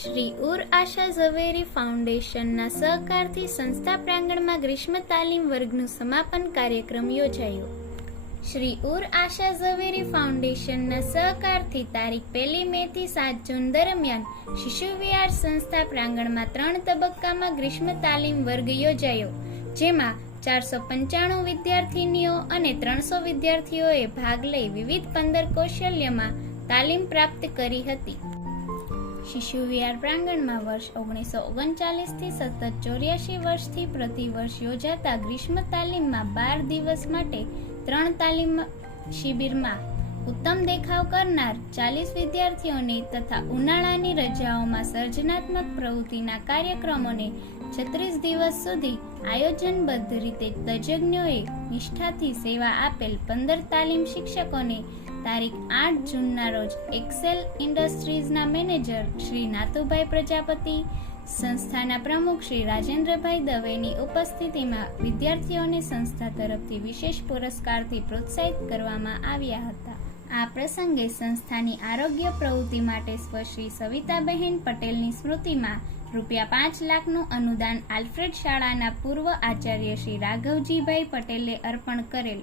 શ્રી ઉર આશા ઝવેરી ફાઉન્ડેશનના સહકારથી સંસ્થા પ્રાંગણમાં ગ્રીષ્મ તાલીમ વર્ગનું સમાપન કાર્યક્રમ યોજાયો. શ્રી ઉર આશા ઝવેરી ફાઉન્ડેશનના સહકારથી તારીખ 1 મે થી 7 જૂન દરમિયાન શિશુ વિહાર સંસ્થા પ્રાંગણમાં 3 તબક્કામાં ગ્રીષ્મ તાલીમ વર્ગ યોજાયો, જેમાં 495 વિદ્યાર્થીનીઓ અને 300 વિદ્યાર્થીઓએ ભાગ લઈ વિવિધ 15 કૌશલ્યમાં તાલીમ પ્રાપ્ત કરી હતી. શિશુ વિહાર પ્રાંગણમાં વર્ષ 1939 થી સતત 84 વર્ષથી પ્રતિવર્ષ યોજાતા ગ્રીષ્મ તાલીમમાં 12 દિવસ માટે 3 તાલીમ શિબિરમાં ઉત્તમ દેખાવ કરનાર 40 વિદ્યાર્થીઓને તથા ઉનાળાની રજાઓમાં સર્જનાત્મક પ્રવૃત્તિના કાર્યક્રમોને 36 દિવસ સુધી આયોજનબદ્ધ રીતે તજજ્ઞોએ નિષ્ઠાથી સેવા આપેલ 15 તાલીમ શિક્ષકોને તારીખ 8 જૂનના રોજ એક્સેલ ઇન્ડસ્ટ્રીઝના મેનેજર શ્રી નાતુભાઈ પ્રજાપતિ, સંસ્થાના પ્રમુખ શ્રી રાજેન્દ્રભાઈ દવેની ઉપસ્થિતિમાં વિદ્યાર્થીઓને સંસ્થા તરફથી વિશેષ પુરસ્કારથી પ્રોત્સાહિત કરવામાં આવ્યા હતા. આ પ્રસંગે સંસ્થાની આરોગ્ય પ્રવૃત્તિ માટે શ્રી સવિતાબહેન પટેલની સ્મૃતિમાં ₹5 લાખનું અનુદાન આલ્ફ્રેડ શાળાના પૂર્વ આચાર્ય શ્રી રાઘવજીભાઈ પટેલે અર્પણ કરેલ.